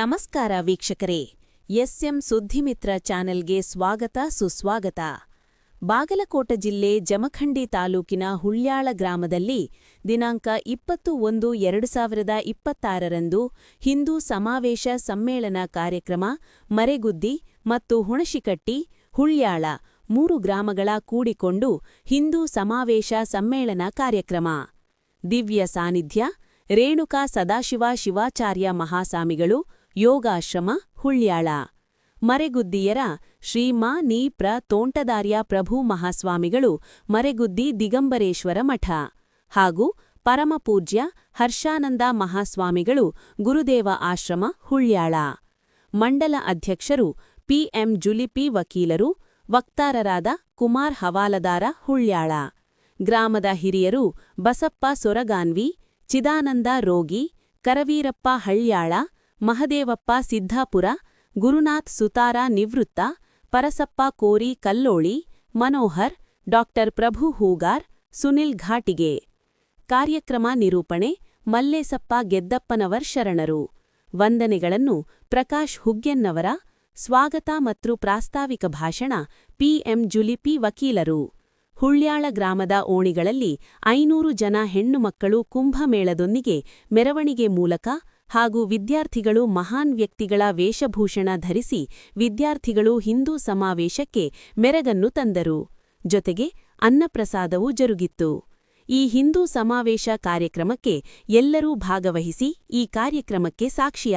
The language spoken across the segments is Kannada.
ನಮಸ್ಕಾರ ವೀಕ್ಷಕರೇ, ಎಸ್ಎಂ ಸುದ್ದಿಮಿತ್ರ ಚಾನೆಲ್ಗೆ ಸ್ವಾಗತ ಸುಸ್ವಾಗತ. ಬಾಗಲಕೋಟ ಜಿಲ್ಲೆ ಜಮಖಂಡಿ ತಾಲೂಕಿನ ಹುಳ್ಯಾಳ ಗ್ರಾಮದಲ್ಲಿ ದಿನಾಂಕ ಇಪ್ಪತ್ತು ಒಂದು ಎರಡು ಸಾವಿರದ ಇಪ್ಪತ್ತಾರರಂದು ಹಿಂದೂ ಸಮಾವೇಶ ಸಮ್ಮೇಳನ ಕಾರ್ಯಕ್ರಮ ಮರೆಗುದ್ದಿ ಮತ್ತು ಹುಣಶಿಕಟ್ಟಿ ಹುಳ್ಯಾಳ ಮೂರು ಗ್ರಾಮಗಳ ಕೂಡಿಕೊಂಡು ಹಿಂದೂ ಸಮಾವೇಶ ಸಮ್ಮೇಳನ ಕಾರ್ಯಕ್ರಮ. ದಿವ್ಯ ಸಾನ್ನಿಧ್ಯ ರೇಣುಕಾ ಸದಾಶಿವ ಶಿವಾಚಾರ್ಯ ಮಹಾಸ್ವಾಮಿಗಳು ಯೋಗಾಶ್ರಮ, ಹುಳ್ಯಾಳ. ಮರೆಗುದ್ದಿಯರ ಶ್ರೀಮಾ ನೀ ಪ್ರ ತೋಂಟದಾರ್ಯ ಪ್ರಭು ಮಹಾಸ್ವಾಮಿಗಳು ಮರೆಗುದ್ದಿ ದಿಗಂಬರೇಶ್ವರ ಮಠ. ಹಾಗೂ ಪರಮಪೂಜ್ಯ ಹರ್ಷಾನಂದ ಮಹಾಸ್ವಾಮಿಗಳು ಗುರುದೇವ ಆಶ್ರಮ, ಹುಳ್ಯಾಳ. ಮಂಡಲ ಅಧ್ಯಕ್ಷರು ಪಿಎಂ ಜುಲಿಪಿ ವಕೀಲರು, ವಕ್ತಾರರಾದ ಕುಮಾರ್ ಹವಾಲದಾರ, ಹುಳ್ಯಾಳ. ಗ್ರಾಮದ ಹಿರಿಯರು ಬಸಪ್ಪ ಸೊರಗಾನ್ವಿ, ಚಿದಾನಂದ ರೋಗಿ, ಕರವೀರಪ್ಪ ಹಳ್ಯಾಳ ಮಹದೇವಪ್ಪ ಸಿದ್ದಾಪುರ ಗುರುನಾಥ್ ಸುತಾರ ನಿವೃತ್ತ, ಪರಸಪ್ಪ ಕೋರಿ ಕಲ್ಲೋಳಿ, ಮನೋಹರ್, ಡಾಕ್ಟರ್ ಪ್ರಭು ಹೂಗಾರ್, ಸುನಿಲ್ ಘಾಟಿಗೆ. ಕಾರ್ಯಕ್ರಮ ನಿರೂಪಣೆ, ಮಲ್ಲೇಸಪ್ಪ ಗೆದ್ದಪ್ಪನವರ್ ಶರಣರು. ವಂದನೆಗಳನ್ನು ಪ್ರಕಾಶ್ ಹುಗ್ಗೆನ್ನವರ, ಸ್ವಾಗತ ಮತ್ತು ಪ್ರಾಸ್ತಾವಿಕ ಭಾಷಣ ಪಿಎಂ ಜುಲಿಪಿ ವಕೀಲರು. ಹುಳ್ಯಾಳ ಗ್ರಾಮದ ಓಣಿಗಳಲ್ಲಿ ಐನೂರು ಜನ ಹೆಣ್ಣುಮಕ್ಕಳು ಕುಂಭಮೇಳದೊಂದಿಗೆ ಮೆರವಣಿಗೆ ಮೂಲಕ ಹಾಗೂ ವಿದ್ಯಾರ್ಥಿಗಳು ಮಹಾನ್ ವ್ಯಕ್ತಿಗಳ ವೇಷಭೂಷಣ ಧರಿಸಿ ವಿದ್ಯಾರ್ಥಿಗಳು ಹಿಂದೂ ಸಮಾವೇಶಕ್ಕೆ ಮೆರಗನ್ನು ತಂದರು. ಜೊತೆಗೆ ಅನ್ನಪ್ರಸಾದವೂ ಜರುಗಿತ್ತು. ಈ ಹಿಂದೂ ಸಮಾವೇಶ ಕಾರ್ಯಕ್ರಮಕ್ಕೆ ಎಲ್ಲರೂ ಭಾಗವಹಿಸಿ ಈ ಕಾರ್ಯಕ್ರಮಕ್ಕೆ ಸಾಕ್ಷಿಯ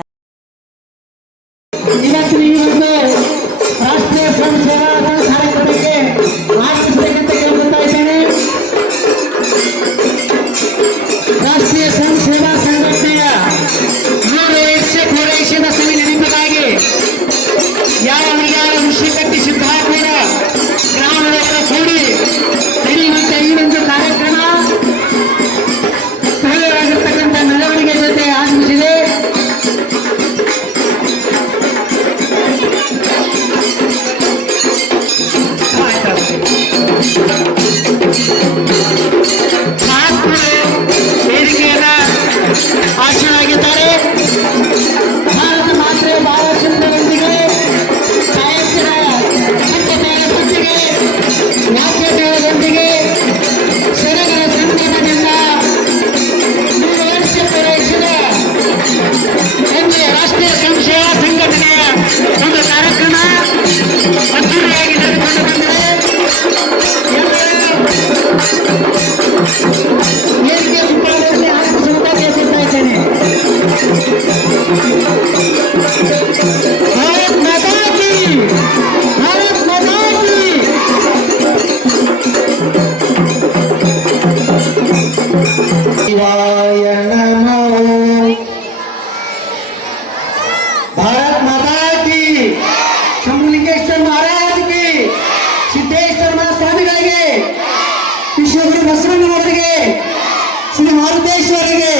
ಶ್ರೀ ಮಾರುತೇಶ್ವರಿಗೆ.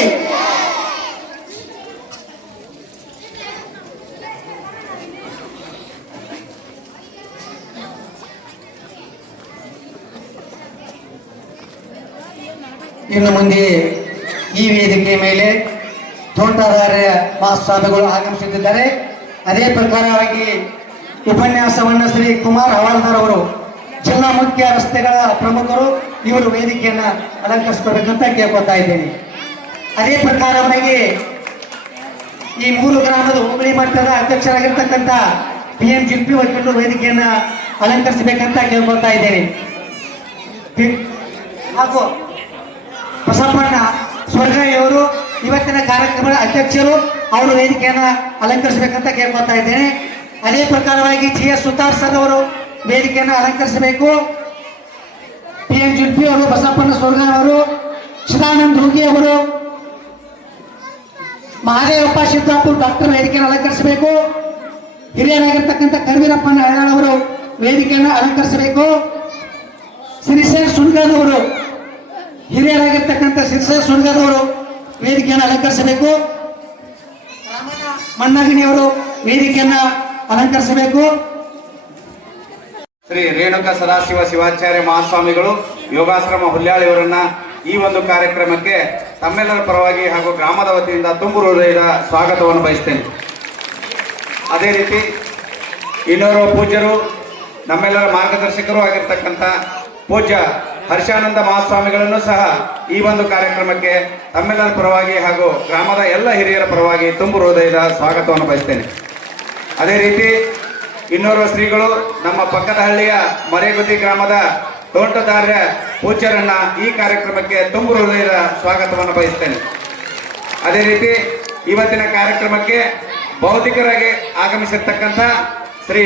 ಇನ್ನು ಮುಂದೆ ಈ ವೇದಿಕೆ ಮೇಲೆ ತೋಟಗಾರ್ಯ ಮಹಾಸ್ವಾಮಿಗಳು ಆಗಮಿಸುತ್ತಿದ್ದಾರೆ. ಅದೇ ಪ್ರಕಾರವಾಗಿ ಉಪನ್ಯಾಸವನ್ನು ಶ್ರೀ ಕುಮಾರ್ ಹವಾಲ್ದಾರ್ ಅವರು ಜಿಲ್ಲಾ ಮುಖ್ಯ ರಸ್ತೆಗಳ ಪ್ರಮುಖರು ಇವರು ವೇದಿಕೆಯನ್ನ ಅಲಂಕರಿಸ್ಕೋಬೇಕಂತ ಕೇಳ್ಕೊತಾ ಇದ್ದೇನೆ. ಅದೇ ಪ್ರಕಾರವಾಗಿ ಈ ಮೂರು ಗ್ರಾಮದ ಹೋಬಳಿ ಮಟ್ಟದ ಅಧ್ಯಕ್ಷರಾಗಿರ್ತಕ್ಕಂಥ ಪಿ ಎಂ ಜಿಪಿ ವಕೀಲರು ವೇದಿಕೆಯನ್ನ ಅಲಂಕರಿಸಬೇಕಂತ ಕೇಳ್ಕೊತಾ ಇದ್ದೇನೆ. ಹಾಗೂ ಬಸಪ್ಪಣ್ಣ ಸ್ವರ್ಗಯ್ಯವರು ಇವತ್ತಿನ ಕಾರ್ಯಕ್ರಮದ ಅಧ್ಯಕ್ಷರು ಅವರು ವೇದಿಕೆಯನ್ನ ಅಲಂಕರಿಸಬೇಕಂತ ಕೇಳ್ಕೊತಾ ಇದ್ದೇನೆ. ಅದೇ ಪ್ರಕಾರವಾಗಿ ಜಿ ಎಸ್ ಸುತಾರ್ ಸರ್ ಅವರು ವೇದಿಕೆಯನ್ನು ಅಲಂಕರಿಸಬೇಕು. ಪಿ ಎಂ ಅವರು ಬಸಪ್ಪನ ಸ್ವರ್ಗ ಅವರು ಚಿದಾನಂದ್ ರೂಗಿ ಅವರು, ಮಹಾದೇವಪ್ಪ ಸಿದ್ದಾಪುರ್ ಡಾಕ್ಟರ್ ವೇದಿಕೆಯನ್ನು ಅಲಂಕರಿಸಬೇಕು. ಹಿರಿಯರಾಗಿರ್ತಕ್ಕಂಥ ಕರ್ವೀರಪ್ಪನ ಅವರು ವೇದಿಕೆಯನ್ನು ಅಲಂಕರಿಸಬೇಕು. ಶ್ರೀಶೈಲ ಸುಣ್ಗದವರು ಹಿರಿಯರಾಗಿರ್ತಕ್ಕಂಥ ಸಿರ್ಸ ಸುಣ್ಗದವರು ವೇದಿಕೆಯನ್ನು ಅಲಂಕರಿಸಬೇಕು. ಮಣ್ಣಗಿಣಿಯವರು ವೇದಿಕೆಯನ್ನು ಅಲಂಕರಿಸಬೇಕು. ಶ್ರೀ ರೇಣುಕ ಸದಾಶಿವ ಶಿವಾಚಾರ್ಯ ಮಹಾಸ್ವಾಮಿಗಳು, ಯೋಗಾಶ್ರಮ ಹುಲ್ಯಾಳಿಯವರನ್ನ ಈ ಒಂದು ಕಾರ್ಯಕ್ರಮಕ್ಕೆ ತಮ್ಮೆಲ್ಲರ ಪರವಾಗಿ ಹಾಗೂ ಗ್ರಾಮದ ವತಿಯಿಂದ ತುಂಬು ಹೃದಯದ ಸ್ವಾಗತವನ್ನು ಬಯಸ್ತೇನೆ. ಅದೇ ರೀತಿ ಇನ್ನೋರ್ವ ಪೂಜ್ಯರು, ನಮ್ಮೆಲ್ಲರ ಮಾರ್ಗದರ್ಶಕರು ಆಗಿರ್ತಕ್ಕಂಥ ಪೂಜ್ಯ ಹರ್ಷಾನಂದ ಮಹಾಸ್ವಾಮಿಗಳನ್ನು ಸಹ ಈ ಒಂದು ಕಾರ್ಯಕ್ರಮಕ್ಕೆ ತಮ್ಮೆಲ್ಲರ ಪರವಾಗಿ ಹಾಗೂ ಗ್ರಾಮದ ಎಲ್ಲ ಹಿರಿಯರ ಪರವಾಗಿ ತುಂಬು ಹೃದಯದ ಸ್ವಾಗತವನ್ನು ಬಯಸ್ತೇನೆ. ಅದೇ ರೀತಿ ಇನ್ನೋರ್ವ ಶ್ರೀಗಳು ನಮ್ಮ ಪಕ್ಕದ ಹಳ್ಳಿಯ ಮರೇಗುದ್ದಿ ಗ್ರಾಮದ ತೋಂಟದಾರ್ಯ ಪೂಜ್ಯರನ್ನ ಈ ಕಾರ್ಯಕ್ರಮಕ್ಕೆ ತುಂಬು ಹೃದಯದ ಸ್ವಾಗತವನ್ನು ಬಯಸ್ತೇನೆ. ಅದೇ ರೀತಿ ಇವತ್ತಿನ ಕಾರ್ಯಕ್ರಮಕ್ಕೆ ಭೌತಿಕರಾಗಿ ಆಗಮಿಸಿರ್ತಕ್ಕಂಥ ಶ್ರೀ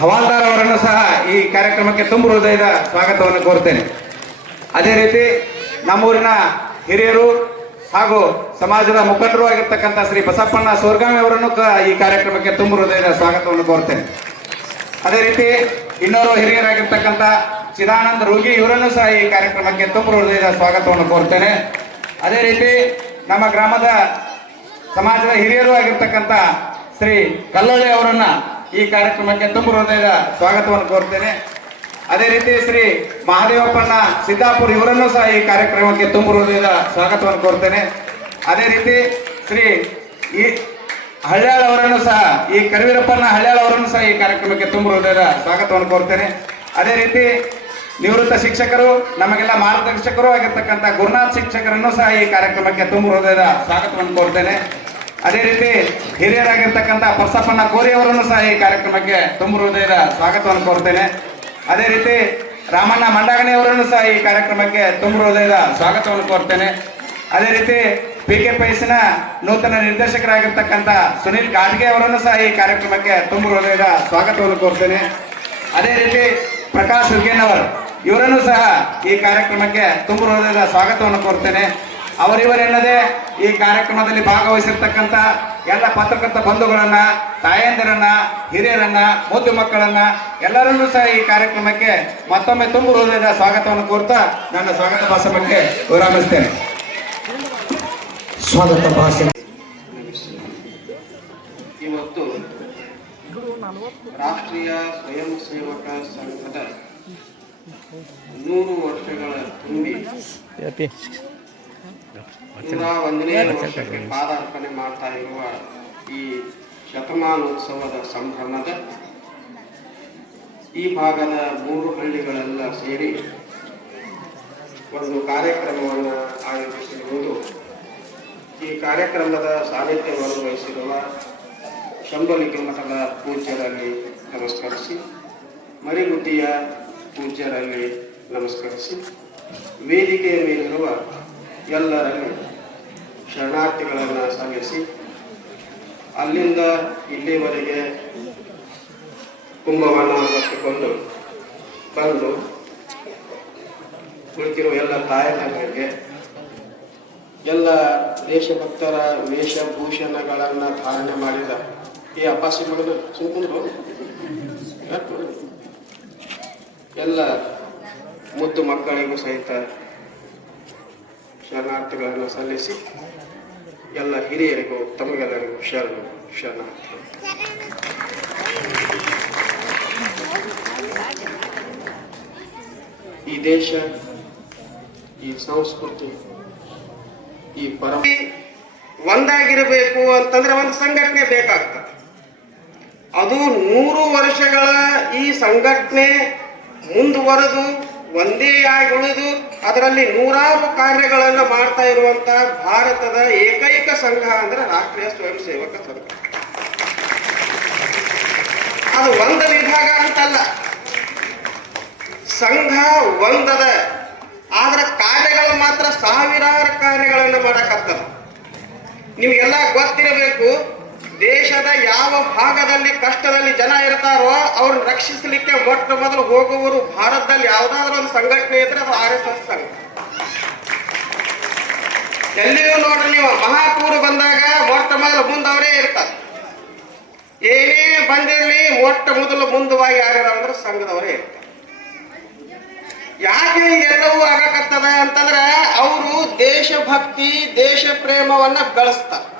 ಹವಾಲ್ದಾರ್ ಅವರನ್ನು ಸಹ ಈ ಕಾರ್ಯಕ್ರಮಕ್ಕೆ ತುಂಬ ಹೃದಯದ ಸ್ವಾಗತವನ್ನು ಕೋರ್ತೇನೆ. ಅದೇ ರೀತಿ ನಮ್ಮೂರಿನ ಹಿರಿಯರು ಹಾಗೂ ಸಮಾಜದ ಮುಖಂಡರು ಆಗಿರ್ತಕ್ಕಂಥ ಶ್ರೀ ಬಸಪ್ಪಣ್ಣ ಸೋರ್ಗಾಮಿ ಅವರನ್ನು ಈ ಕಾರ್ಯಕ್ರಮಕ್ಕೆ ತುಂಬ ಹೃದಯದ ಸ್ವಾಗತವನ್ನು ಕೋರ್ತೇನೆ ಅದೇ ರೀತಿ ಇನ್ನೋರ್ವ ಹಿರಿಯರಾಗಿರ್ತಕ್ಕಂಥ ಚಿದಾನಂದ ರೋಗಿ ಇವರನ್ನು ಸಹ ಈ ಕಾರ್ಯಕ್ರಮಕ್ಕೆ ತುಂಬ ಹೃದಯದ ಸ್ವಾಗತವನ್ನು ಕೋರ್ತೇನೆ ಅದೇ ರೀತಿ ನಮ್ಮ ಗ್ರಾಮದ ಸಮಾಜದ ಹಿರಿಯರು ಆಗಿರ್ತಕ್ಕಂಥ ಶ್ರೀ ಕಲ್ಲೊಳ್ಳಿ ಅವರನ್ನ ಈ ಕಾರ್ಯಕ್ರಮಕ್ಕೆ ತುಂಬ ಹೃದಯದ ಸ್ವಾಗತವನ್ನು ಕೋರ್ತೇನೆ ಅದೇ ರೀತಿ ಶ್ರೀ ಮಹಾದೇವಪ್ಪಣ್ಣ ಸಿದ್ದಾಪುರ್ ಇವರನ್ನು ಸಹ ಈ ಕಾರ್ಯಕ್ರಮಕ್ಕೆ ತುಂಬ ಹೃದಯದ ಸ್ವಾಗತವನ್ನು ಕೋರ್ತೇನೆ. ಅದೇ ರೀತಿ ಶ್ರೀ ಈ ಹಳ್ಯಾಳ್ ಅವರನ್ನು ಸಹ, ಈ ಕರಿವೀರಪ್ಪನ ಹಳ್ಯಾಳ್ ಅವರನ್ನು ಸಹ ಈ ಕಾರ್ಯಕ್ರಮಕ್ಕೆ ತುಂಬ ಹೃದಯದ ಸ್ವಾಗತವನ್ನು ಕೋರ್ತೇನೆ. ಅದೇ ರೀತಿ ನಿವೃತ್ತ ಶಿಕ್ಷಕರು, ನಮಗೆಲ್ಲ ಮಾರ್ಗದರ್ಶಕರು ಆಗಿರ್ತಕ್ಕಂಥ ಗುರುನಾಥ್ ಶಿಕ್ಷಕರನ್ನು ಸಹ ಈ ಕಾರ್ಯಕ್ರಮಕ್ಕೆ ತುಂಬ ಹೃದಯದ ಸ್ವಾಗತವನ್ನು ಕೋರ್ತೇನೆ. ಅದೇ ರೀತಿ ಹಿರಿಯರಾಗಿರ್ತಕ್ಕಂಥ ಪ್ರಸಪ್ಪಣ್ಣ ಕೋರಿ ಅವರನ್ನು ಸಹ ಈ ಕಾರ್ಯಕ್ರಮಕ್ಕೆ ತುಂಬ ಹೃದಯದ ಸ್ವಾಗತವನ್ನು ಕೋರ್ತೇನೆ. ಅದೇ ರೀತಿ ರಾಮಣ್ಣ ಮಂಡಾಗಣೆ ಅವರನ್ನು ಸಹ ಈ ಕಾರ್ಯಕ್ರಮಕ್ಕೆ ತುಂಬ ಹೃದಯದ ಸ್ವಾಗತವನ್ನು ಕೋರ್ತೇನೆ. ಅದೇ ರೀತಿ ಪಿ ಕೆ ಪೈಸಿನ ನೂತನ ನಿರ್ದೇಶಕರಾಗಿರ್ತಕ್ಕಂಥ ಸುನೀಲ್ ಗಾಡ್ಗೆ ಅವರನ್ನು ಸಹ ಈ ಕಾರ್ಯಕ್ರಮಕ್ಕೆ ತುಂಬ ಹೃದಯದ ಸ್ವಾಗತವನ್ನು ಕೋರ್ತೇನೆ. ಅದೇ ರೀತಿ ಪ್ರಕಾಶ್ ಹುರ್ಗೇನವರ್ ಇವರನ್ನು ಸಹ ಈ ಕಾರ್ಯಕ್ರಮಕ್ಕೆ ತುಂಬ ಹೃದಯದ ಸ್ವಾಗತವನ್ನು ಕೋರ್ತೇನೆ. ಅವರಿವರೆಲ್ಲದೆ ಈ ಕಾರ್ಯಕ್ರಮದಲ್ಲಿ ಭಾಗವಹಿಸಿರ್ತಕ್ಕಂಥ ಎಲ್ಲ ಪತ್ರಕರ್ತ ಬಂಧುಗಳನ್ನ ತಾಯಂದಿರನ್ನ ಹಿರಿಯರನ್ನ ಮುದ್ದು ಮಕ್ಕಳನ್ನ ಎಲ್ಲರನ್ನೂ ಸಹ ಈ ಕಾರ್ಯಕ್ರಮಕ್ಕೆ ಮತ್ತೊಮ್ಮೆ ತುಂಬು ಹೃದಯದ ಸ್ವಾಗತವನ್ನು ಕೋರ್ತಾ ನನ್ನ ಸ್ವಾಗತ ಭಾಷಣಕ್ಕೆ ವಿರಾಮಿಸ್ತೇನೆ. ಸ್ವಾಗತ ಭಾಷಣ. ಇವತ್ತು ರಾಷ್ಟ್ರೀಯ ಸ್ವಯಂ ಸೇವಕ ಸಂಘದ ನೂರು ವರ್ಷಗಳ ತುಂಬಿ ಒಂದನೇ ವರ್ಷಕ್ಕೆ ಪಾದಾರ್ಪಣೆ ಮಾಡ್ತಾ ಇರುವ ಈ ಶತಮಾನೋತ್ಸವದ ಸಂಭ್ರಮದ ಈ ಭಾಗದ ಮೂರು ಹಳ್ಳಿಗಳೆಲ್ಲ ಸೇರಿ ಒಂದು ಕಾರ್ಯಕ್ರಮವನ್ನು ಆಯೋಜಿಸಿರುವುದು. ಈ ಕಾರ್ಯಕ್ರಮದ ಸಾನ್ನಿಧ್ಯವನ್ನು ವಹಿಸಿರುವ ಶಂಭಲಿಗೆ ಮಠದ ಪೂಜ್ಯರಲ್ಲಿ ನಮಸ್ಕರಿಸಿ ಮರಿಗುದ್ದಿಯ ಪೂಜ್ಯರಲ್ಲಿ ನಮಸ್ಕರಿಸಿ ವೇದಿಕೆಯ ಮೇಲಿರುವ ಎಲ್ಲರಲ್ಲಿ ಶರಣಾರ್ಥಿಗಳನ್ನು ಸಲ್ಲಿಸಿ ಅಲ್ಲಿಂದ ಇಲ್ಲಿವರೆಗೆ ಕುಂಭವನ್ನು ಕಟ್ಟಿಕೊಂಡು ಬಂದು ಕುಳಿತಿರುವ ಎಲ್ಲ ತಾಯಂದರಿಗೆ ಎಲ್ಲ ದೇಶಭಕ್ತರ ವೇಷಭೂಷಣಗಳನ್ನು ಧಾರಣೆ ಮಾಡಿದ ಈ ಅಪಾಸಿ ಸುಮ್ಕುಂದ್ರು ಯಾಕೆ? ಎಲ್ಲ ಮುದ್ದು ಮಕ್ಕಳಿಗೂ ಸಹಿತ ಶರಣಾರ್ಥಿಗಳನ್ನು ಸಲ್ಲಿಸಿ ಎಲ್ಲ ಹಿರಿಯರಿಗೂ ತಮಗೆಲ್ಲರಿಗೂ ಶರಣು ಶರಣಾರ್ಥಿ ಈ ದೇಶ, ಈ ಸಂಸ್ಕೃತಿ, ಈ ಪರ ಒಂದಾಗಿರಬೇಕು ಅಂತಂದ್ರೆ ಒಂದು ಸಂಘಟನೆ ಬೇಕಾಗ್ತದೆ. ಅದು ನೂರು ವರ್ಷಗಳ ಈ ಸಂಘಟನೆ ಮುಂದುವರೆದು, ಒಂದೇ ಆಗಿ ಉಳಿದು ಅದರಲ್ಲಿ ನೂರಾರು ಕಾರ್ಯಗಳನ್ನು ಮಾಡ್ತಾ ಇರುವಂತಹ ಭಾರತದ ಏಕೈಕ ಸಂಘ ಅಂದ್ರೆ ರಾಷ್ಟ್ರೀಯ ಸ್ವಯಂ ಸೇವಕ ಸಂಘ. ಅದು ಒಂದು ವಿಭಾಗ ಅಂತಲ್ಲ. ಸಂಘ ಒಂದದ. ಆದ್ರೆ ಕಾರ್ಯಗಳು ಮಾತ್ರ ಸಾವಿರಾರು ಕಾರ್ಯಗಳನ್ನು ಮಾಡಕತ್ತದ. ನಿಮ್ಗೆಲ್ಲ ಗೊತ್ತಿರಬೇಕು ದೇಶದ ಯಾವ ಭಾಗದಲ್ಲಿ ಕಷ್ಟದಲ್ಲಿ ಜನ ಇರ್ತಾರೋ ಅವ್ರನ್ನ ರಕ್ಷಿಸಲಿಕ್ಕೆ ಮೊಟ್ಟ ಮೊದಲು ಹೋಗುವವರು ಭಾರತದಲ್ಲಿ ಯಾವ್ದಾದ್ರು ಒಂದು ಸಂಘಟನೆ ಇದ್ರೆ ಅದು ಆರ್ ಎಸ್ ಎಸ್ ಸಂಘ. ಎಲ್ಲಿಯೂ ನೋಡ್ರಿ ನೀವು, ಮಹಾಪೂರು ಬಂದಾಗ ಮೊಟ್ಟ ಮೊದಲು ಮುಂದವರೇ ಇರ್ತಾರೆ. ಏನೇ ಬಂದಿರಲಿ ಮೊಟ್ಟ ಮೊದಲು ಮುಂದುವಾಗಿ ಯಾರ್ಯಾರ ಅಂದ್ರೆ ಸಂಘದವರೇ ಇರ್ತಾರೆ. ಯಾಕೆ ಎಲ್ಲವೂ ಆಗಕತ್ತದ ಅಂತಂದ್ರೆ, ಅವರು ದೇಶಭಕ್ತಿ ದೇಶ ಪ್ರೇಮವನ್ನ ಬೆಳೆಸ್ತಾರೆ.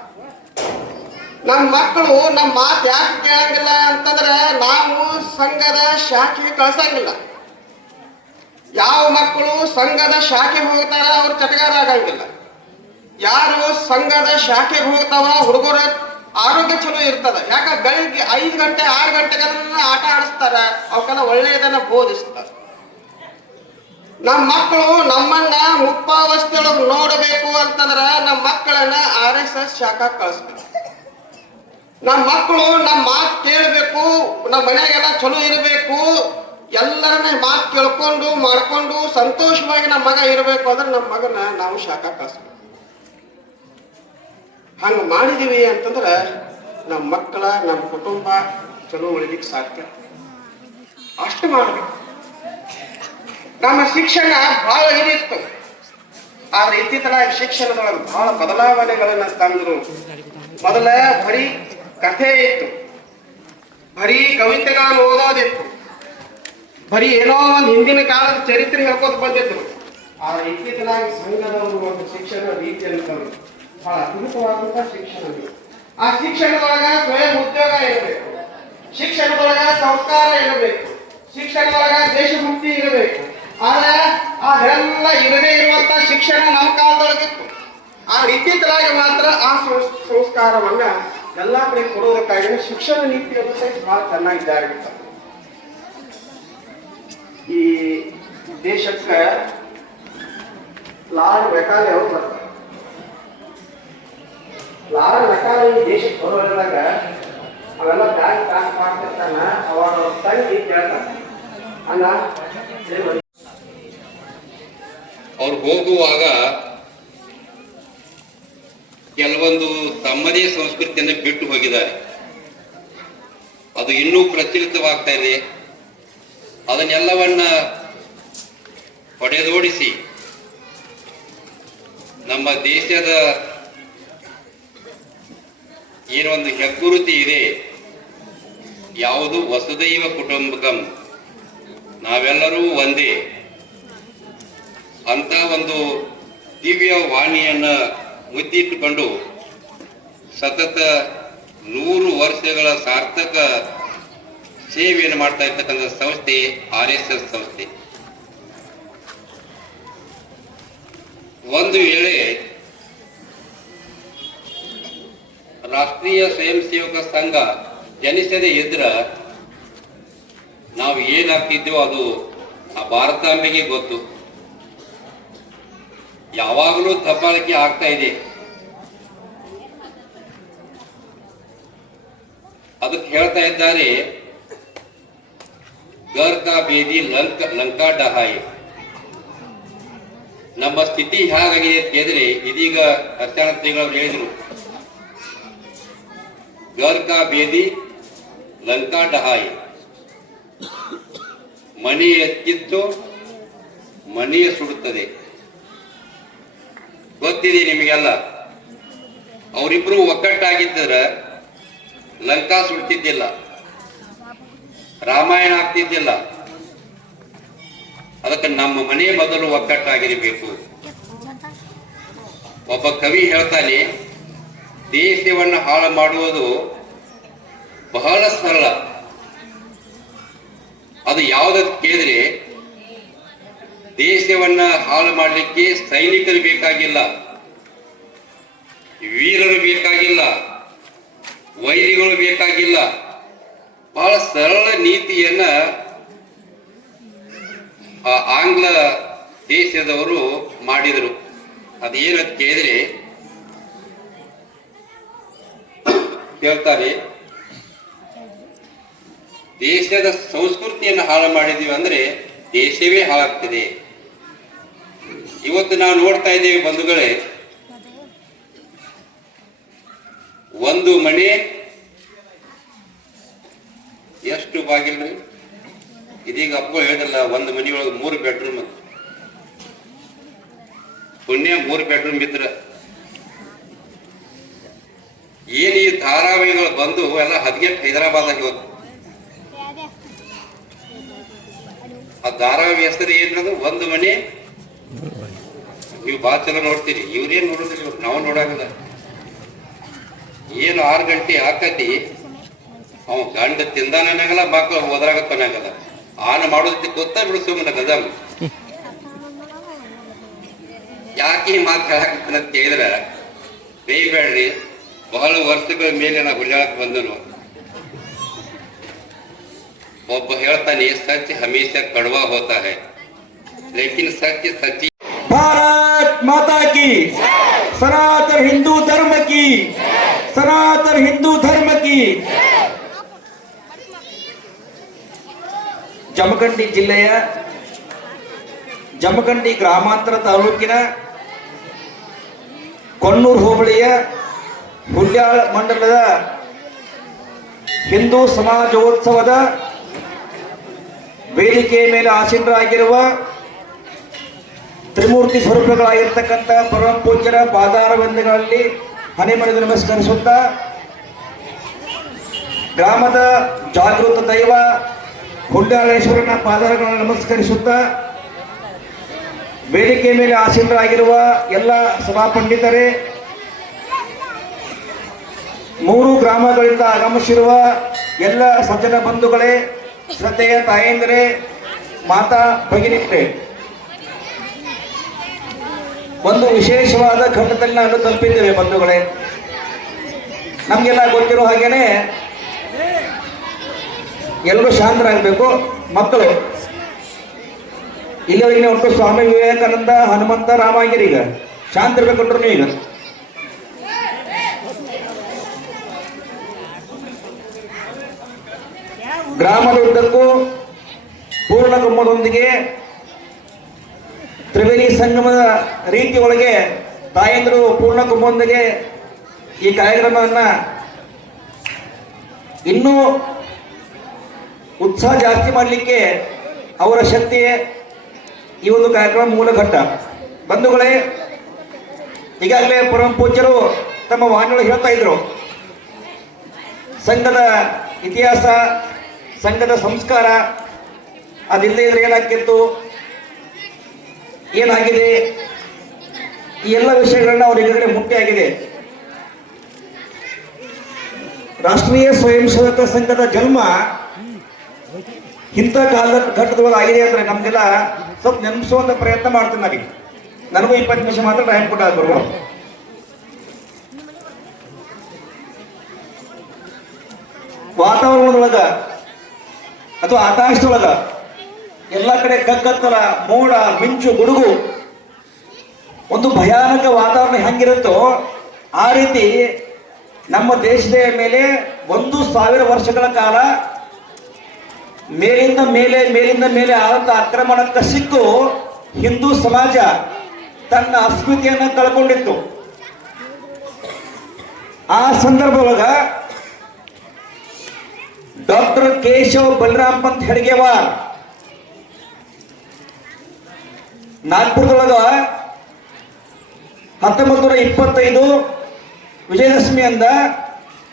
ನಮ್ಮ ಮಕ್ಕಳು ನಮ್ಮ ಮಾತು ಯಾಕೆ ಕೇಳಂಗಿಲ್ಲ ಅಂತಂದ್ರೆ ನಾವು ಸಂಘದ ಶಾಖೆಗೆ ಕಳ್ಸಂಗಿಲ್ಲ. ಯಾವ ಮಕ್ಕಳು ಸಂಘದ ಶಾಖೆಗೆ ಹೋಗ್ತಾರ ಅವ್ರು ಚಟಗಾರ ಆಗಂಗಿಲ್ಲ. ಯಾರು ಸಂಘದ ಶಾಖೆಗೆ ಹೋಗ್ತಾವ ಹುಡುಗರು ಆರೋಗ್ಯ ಚಲೋ ಇರ್ತದ. ಯಾಕ ಬೆಳಿಗ್ಗೆ ಐದು ಗಂಟೆ, ಆರು ಗಂಟೆಗೆಲ್ಲ ಆಟ ಆಡಿಸ್ತಾರ ಅವಕ್ಕೆಲ್ಲ ಒಳ್ಳೆಯದನ್ನ ಬೋಧಿಸ್ತಾರ. ನಮ್ಮ ಮಕ್ಕಳು ನಮ್ಮನ್ನ ಮುಪ್ಪಾವಸ್ಥೆಯೊಳಗೆ ನೋಡಬೇಕು ಅಂತಂದ್ರ ನಮ್ಮ ಮಕ್ಕಳನ್ನ ಆರ್ ಎಸ್ ಎಸ್ ಶಾಖ ಕಳಿಸ್ಬೇಕು ನಮ್ಮ ಮಕ್ಕಳು ನಮ್ಮ ಮಾತು ಕೇಳಬೇಕು ನಮ್ಮ ಮನೆಯಾಗೆಲ್ಲ ಚಲೋ ಇರಬೇಕು, ಎಲ್ಲರನ್ನ ಮಾತು ಕೇಳ್ಕೊಂಡು, ಮಾಡ್ಕೊಂಡು, ಸಂತೋಷವಾಗಿ ನಮ್ಮ ಮಗ ಇರಬೇಕು ಅಂದ್ರೆ ನಮ್ಮ ಮಗನ ನಾವು ಶಾಖ ಕಾಸ್ಬೇಕು. ಹಂಗ ಮಾಡಿದೀವಿ ಅಂತಂದ್ರೆ ನಮ್ಮ ಮಕ್ಕಳ ನಮ್ಮ ಕುಟುಂಬ ಚಲೋ ಉಳಿಲಿಕ್ಕೆ ಸಾಧ್ಯ. ಅಷ್ಟು ಮಾಡಬೇಕು. ನಮ್ಮ ಶಿಕ್ಷಣ ಬಹಳ ಇದಿತ್ತು. ಆದ್ರೆ ಇತ್ತೀತನ ಶಿಕ್ಷಣದೊಳಗೆ ಬಹಳ ಬದಲಾವಣೆಗಳನ್ನ ತಂದ್ರು. ಮೊದಲ ಬರೀ ಕಥೆ ಇತ್ತು ಬರೀ ಕವಿತೆಗಳನ್ನು ಓದೋದಿತ್ತು. ಬರೀ ಏನೋ ಒಂದು ಹಿಂದಿನ ಕಾಲದ ಚರಿತ್ರೆ ಹೇಳ್ಕೊತ ಬಂದಿದ್ರು ಆದ್ರೆ ಇತ್ತೀಚಲಾಗಿ ಸಂಘದವರು ಒಂದು ಶಿಕ್ಷಣ ರೀತಿಯಲ್ಲಿ ಬಹಳ ಅದ್ಭುತವಾದಂತಹ ಶಿಕ್ಷಣ ಆ ಶಿಕ್ಷಣದೊಳಗ ಸ್ವಯಂ ಉದ್ಯೋಗ ಇರಬೇಕು. ಶಿಕ್ಷಣದೊಳಗ ಸಂಸ್ಕಾರ ಇರಬೇಕು. ಶಿಕ್ಷಣದೊಳಗ ದೇಶಭಕ್ತಿ ಇರಬೇಕು. ಆದ್ರೆ ಅದೆಲ್ಲ ಇರದೇ ಇರುವಂತ ಶಿಕ್ಷಣ ನಮ್ಮ ಕಾಲದೊಳಗಿತ್ತು. ಆ ಇತ್ತೀಚಲಾಗಿ ಮಾತ್ರ ಆ ಸಂಸ್- ಸಂಸ್ಕಾರವನ್ನ ಎಲ್ಲಾ ಕಡೆ ಕೊಡೋದಕ್ಕಾಗಿ ಶಿಕ್ಷಣ ನೀತಿಯನ್ನು ಸಹಿತ ಬಹಳ ಚೆನ್ನಾಗಿ ಜಾರಿಗಿರ್ತದೆ ಈ ದೇಶಕ್ಕೆ ಲಾರ್ ವೆಕಾಲೆ ಅವರು ಬರ್ತಾರೆ. ಲಾರ್ಡ್ ವೆಕಾಲೆ ಈ ದೇಶಕ್ಕೆ ಬರುವಾಗ ಅವೆಲ್ಲ ಬ್ಯಾಂಕ್ ಬ್ಯಾಂಕ್ ಮಾಡ್ತಿರ್ತಾನ, ಅವಾಗ ತಂಗಿ ಕೇಳ್ತಾನೆ. ಅಲ್ಲ ಅವ್ರು ಹೋಗುವಾಗ ಕೆಲವೊಂದು ತಮ್ಮದೇ ಸಂಸ್ಕೃತಿಯನ್ನು ಬಿಟ್ಟು ಹೋಗಿದ್ದಾರೆ. ಅದು ಇನ್ನೂ ಪ್ರಚಲಿತವಾಗ್ತಾ ಇದೆ. ಅದನ್ನೆಲ್ಲವನ್ನ ಹೊಡೆದೋಡಿಸಿ ನಮ್ಮ ದೇಶದ ಏನೊಂದು ಹೆಗ್ಗುರುತಿ ಇದೆ, ಯಾವುದು ವಸುದೈವ ಕುಟುಂಬಕಂ. ನಾವೆಲ್ಲರೂ ಒಂದೇ. ಅಂತ ಒಂದು ದಿವ್ಯ ವಾಣಿಯನ್ನ ಮುದ್ದಿಟ್ಟುಕೊಂಡು ಸತತ ನೂರು ವರ್ಷಗಳ ಸಾರ್ಥಕ ಸೇವೆಯನ್ನು ಮಾಡ್ತಾ ಇರ್ತಕ್ಕಂಥ ಸಂಸ್ಥೆ ಆರ್ ಎಸ್ ಎಸ್ ಸಂಸ್ಥೆ. ಒಂದು ವೇಳೆ ರಾಷ್ಟ್ರೀಯ ಸ್ವಯಂ ಸೇವಕ ಸಂಘ ಜನಿಸದೇ ಇದ್ರ ನಾವು ಏನಾಗ್ತಿದ್ದೇವೋ ಅದು ಆ ಭಾರತಾಂಬೆಗೆ ಗೊತ್ತು. ಯಾವಾಗಲೂ ದಬ್ಬಾಳಿಕೆ ಆಗ್ತಾ ಇದೆ. ಅದಕ್ಕೆ ಹೇಳ್ತಾ ಇದ್ದಾರೆ, ಗರ್ಕಾ ಬೇದಿ ಲಂಕ, ಲಂಕಾ ಡಹಾಯಿ. ನಮ್ಮ ಸ್ಥಿತಿ ಹೇಗಾಗಿದೆ ಅಂತ ಹೇಳಿದ್ರೆ ಇದೀಗ ಅರ್ಚನಾ ತಿಂಗಳು ಹೇಳಿದ್ರು. ಗರ್ ಬೇದಿ, ಲಂಕಾ ಡಹಾಯಿ. ಮನೆ ಎತ್ತಿತ್ತು ಮನೆಯ ಸುಡುತ್ತದೆ. ಗೊತ್ತಿದೆ ನಿಮಗೆಲ್ಲ. ಅವರಿಬ್ರು ಒಗ್ಗಟ್ಟಾಗಿದ್ದರ ಲಂಕಾ ಸುಡ್ತಿದ್ದಿಲ್ಲ. ರಾಮಾಯಣ ಆಗ್ತಿದ್ದಿಲ್ಲ. ಅದಕ್ಕೆ ನಮ್ಮ ಮನೆ ಮೊದಲು ಒಗ್ಗಟ್ಟಾಗಿರಬೇಕು. ಒಬ್ಬ ಕವಿ ಹೇಳ್ತಾನೆ, ದೇಶವನ್ನು ಹಾಳು ಮಾಡುವುದು ಬಹಳ ಸರಳ. ಅದು ಯಾವುದಂತ ಕೇಳಿದ್ರೆ ದೇಶವನ್ನ ಹಾಳು ಮಾಡಲಿಕ್ಕೆ ಸೈನಿಕರು ಬೇಕಾಗಿಲ್ಲ, ವೀರರು ಬೇಕಾಗಿಲ್ಲ, ವೈರಿಗಳು ಬೇಕಾಗಿಲ್ಲ. ಬಹಳ ಸರಳ ನೀತಿಯನ್ನ ಆಂಗ್ಲ ದೇಶದವರು ಮಾಡಿದರು. ಅದೇನಂತ ಕೇಳಿದ್ರೆ, ಹೇಳ್ತಾರೆ, ದೇಶದ ಸಂಸ್ಕೃತಿಯನ್ನು ಹಾಳು ಮಾಡಿದೀವಿ ಅಂದ್ರೆ ದೇಶವೇ ಹಾಳಾಗ್ತದೆ. ಇವತ್ತು ನಾವು ನೋಡ್ತಾ ಇದ್ದೇವೆ ಬಂಧುಗಳೇ, ಒಂದು ಮನೆ ಎಷ್ಟು ಬಾಗಿಲ್ರಿ? ಇದೀಗ ಅಪ್ಪ ಹೇಳಿದಲ್ಲ ಒಂದು ಮನೆಯೊಳಗೆ ಮೂರು ಬೆಡ್ರೂಮ್ ಪುಣ್ಯ ಮೂರು ಬೆಡ್ರೂಮ್ ಇದ್ರ. ಏನ್ ಈ ಧಾರಾವಾಹಿಗಳು ಬಂದು ಎಲ್ಲ ಹದಿನೆಂಟು ಹೈದರಾಬಾದ್ ಇವತ್ತು? ಆ ಧಾರಾವಾಹಿ ಹೆಸರು ಏನದು ಒಂದು ಮನೆ ನೀವು ಭಾಳ ಚಲೋ ನೋಡ್ತೀರಿ ಇವ್ರೇನ್ ನೋಡೋದಿಲ್ಲ ಇವ್ರು. ನಾವು ನೋಡಾಗಲ್ಲ. ಏನು ಆರು ಗಂಟೆ ಹಾಕತಿ ಅವ ಗಂಡ ತಿಂದಾನಾಗಲ್ಲ ಮಕ್ಕಳು ತನಗದ ಆನ ಮಾಡೋದಕ್ಕೆ ಗೊತ್ತಾ ಬಿಡು ಸುಮ್ಮನೆ ಗದಮ್ ಯಾಕೆ ಈ ಮಾತು ಹೇಳಕತ್ತಾನ ಅಂತ ಕೇಳಿದ್ರ ಬೇಯ್ಬೇಡ್ರಿ ಬಹಳ ವರ್ಷಗಳ ಮೇಲೆ ನಾ ಹುಲ್ಯಾಳಕ್ಕೆ ಬಂದನು. ಒಬ್ಬ ಹೇಳ್ತಾನೆ ಸತ್ಯ ಹಮೇಶ ಕಡವಾ ಹೋತಾ ಹೇ ಲೇಕಿನ್ ಸತ್ಯ ಸಚ್ಚಿ भारत माता की सनातन हिंदू धर्म की सनातन हिंदू धर्म की ಜಮಖಂಡಿ ಜಿಲ್ಲೆಯ ಜಮಖಂಡಿ ಗ್ರಾಮಾಂತರ ತಾಲೂಕಿನ ಕೊಣ್ಣೂರು ಹೋಬಳಿಯ ಹುಲ್ಯಾಳ ಮಂಡಲದ ಹಿಂದೂ ಸಮಾಜೋತ್ಸವದ ವೇದಿಕೆಯ ಮೇಲೆ ಆಸೀನರಾಗಿರುವ ತ್ರಿಮೂರ್ತಿ ಸ್ವರೂಪಗಳಾಗಿರ್ತಕ್ಕಂಥ ಪರಮ ಪೂಜ್ಯರ ಪಾದಾರವಿಂದಗಳಲ್ಲಿ ಹನಿ ನಮಸ್ಕರಿಸುತ್ತಾ, ಗ್ರಾಮದ ಜಾಗೃತ ದೈವ ಹುಂಡಾಳೇಶ್ವರನ ಪಾದಾರಗಳನ್ನು ನಮಸ್ಕರಿಸುತ್ತಾ ವೇದಿಕೆ ಮೇಲೆ ಆಸೀನರಾಗಿರುವ ಎಲ್ಲ ಸಭಾಪಂಡಿತರೇ ಮೂರು ಗ್ರಾಮಗಳಿಂದ ಆಗಮಿಸಿರುವ ಎಲ್ಲ ಸಜ್ಜನ ಬಂಧುಗಳೇ, ಶ್ರದ್ಧೆಯ ತಾಯಂದರೆ, ಮಾತಾ ಭಗಿನಿಟ್ರೆ ಒಂದು ವಿಶೇಷವಾದ ಘಟ್ಟದಲ್ಲಿ ನಾವು ತಲುಪಿದ್ದೇವೆ ಬಂಧುಗಳೇ. ನಮಗೆಲ್ಲ ಗೊತ್ತಿರೋ ಹಾಗೇನೆ ಎಲ್ಲರೂ ಶಾಂತರಾಗಬೇಕು, ಮಕ್ಕಳು. ಇಲ್ಲಿವರೆಗೆ ಒಟ್ಟು ಸ್ವಾಮಿ ವಿವೇಕಾನಂದ, ಹನುಮಂತ ರಾಮಾಗಿರಿ ಈಗ. ಶಾಂತ ಇರ್ಬೇಕಂಟ್ರು ಈಗ ಗ್ರಾಮದ ಉದ್ದಕ್ಕೂ ಪೂರ್ಣ ಕುಂಭದೊಂದಿಗೆ ತ್ರಿವೇಣಿ ಸಂಗಮದ ರೀತಿ ಒಳಗೆ ತಾಯಂದಿರು ಪೂರ್ಣ ಕುಂಭದೊಂದಿಗೆ ಈ ಕಾರ್ಯಕ್ರಮವನ್ನು ಇನ್ನೂ ಉತ್ಸಾಹ ಜಾಸ್ತಿ ಮಾಡಲಿಕ್ಕೆ ಅವರ ಶಕ್ತಿಯೇ ಈ ಒಂದು ಕಾರ್ಯಕ್ರಮ ಮೂಲ ಘಟ್ಟ. ಬಂಧುಗಳೇ, ಈಗಾಗಲೇ ಪರಮ ಪೂಜ್ಯರು ತಮ್ಮ ವಾಹನಗಳು ಹೇಳ್ತಾ ಇದ್ರು. ಸಂಘದ ಇತಿಹಾಸ, ಸಂಘದ ಸಂಸ್ಕಾರ, ಅದಿಲ್ಲದೆ ಇದ್ರೆ ಏನಾಗ್ತಿತ್ತು? ಏನಾಗಿದೆ? ಈ ಎಲ್ಲ ವಿಷಯಗಳನ್ನ ಅವರು ಈಗಾಗಲೇ ಮುಟ್ಟಿಯಾಗಿದೆ ರಾಷ್ಟ್ರೀಯ ಸ್ವಯಂ ಸೇವಕ ಸಂಘದ ಜನ್ಮ ಇಂಥ ಕಾಲದ ಘಟ್ಟದೊಳಗೆ ಆಗಿದೆ ಅಂದ್ರೆ ನಮ್ಗೆಲ್ಲ ಸ್ವಲ್ಪ ನೆನಪಿಸುವಂತ ಪ್ರಯತ್ನ ಮಾಡ್ತೀನಿ ನನಗೆ ನನಗೂ ಇಪ್ಪತ್ತು ನಿಮಿಷ ಮಾತ್ರ ಟೈಮ್ ಕೊಟ್ಟಾದ್ರು ವಾತಾವರಣದೊಳಗ ಅಥವಾ ಆಕಾಶದೊಳಗ ಎಲ್ಲ ಕಡೆ ಕಗ್ಗತ್ತಲ ಮೋಡ, ಮಿಂಚು, ಗುಡುಗು. ಒಂದು ಭಯಾನಕ ವಾತಾವರಣ ಹೆಂಗಿರುತ್ತೋ, ಆ ರೀತಿ ನಮ್ಮ ದೇಶದ ಮೇಲೆ ಒಂದು ಸಾವಿರ ವರ್ಷಗಳ ಕಾಲ ಮೇಲಿಂದ ಮೇಲೆ ಮೇಲಿಂದ ಮೇಲೆ ಆದಂತ ಆಕ್ರಮಣಕ್ಕೆ ಸಿಕ್ಕು ಹಿಂದೂ ಸಮಾಜ ತನ್ನ ಅಸ್ಮಿತೆಯನ್ನು ಕಳ್ಕೊಂಡಿತ್ತು. ಆ ಸಂದರ್ಭದೊಳಗ ಡಾಕ್ಟರ್ ಕೇಶವ್ ಬಲರಾಮ್ ಪಂತ್ ಹೆಡ್ಗೇವಾರ್ ನಾಗ್ಪುರದೊಳಗ ಹತ್ತೊಂಬತ್ತು ನೂರ ಇಪ್ಪತ್ತೈದು ವಿಜಯದಶಮಿ ಅಂದ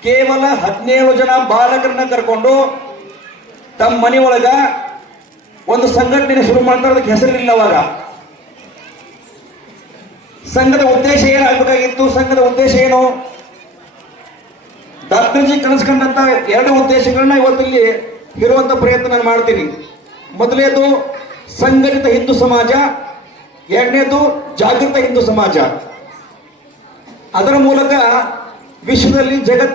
ಕೇವಲ ಹದಿನೇಳು ಜನ ಬಾಲಕರನ್ನ ಕರ್ಕೊಂಡು ತಮ್ಮ ಮನೆ ಒಳಗ ಒಂದು ಸಂಘಟನೆ ಶುರು ಮಾಡ್ತಾರೆ, ಅದಕ್ಕೆ ಹೆಸರಿಲ್ಲ ಅವಾಗ. ಸಂಘದ ಉದ್ದೇಶ ಏನಾಗಬೇಕಾಗಿತ್ತು? ಸಂಘದ ಉದ್ದೇಶ ಏನು? ಡಾಕ್ಟರ್ ಜಿ ಕನಸ್ಕೊಂಡಂತ ಎರಡು ಉದ್ದೇಶಗಳನ್ನ ಇವತ್ತಿಲ್ಲಿ ಇರುವಂತ ಪ್ರಯತ್ನ ನಾನು ಮಾಡ್ತೀನಿ. ಮೊದಲನೇದು ಸಂಘಟಿತ ಹಿಂದೂ ಸಮಾಜ ಎರಡನೇದು ಜಾಗೃತ ಹಿಂದೂ ಸಮಾಜ. ಅದರ ಮೂಲಕ ವಿಶ್ವದಲ್ಲಿ ಜಗತ್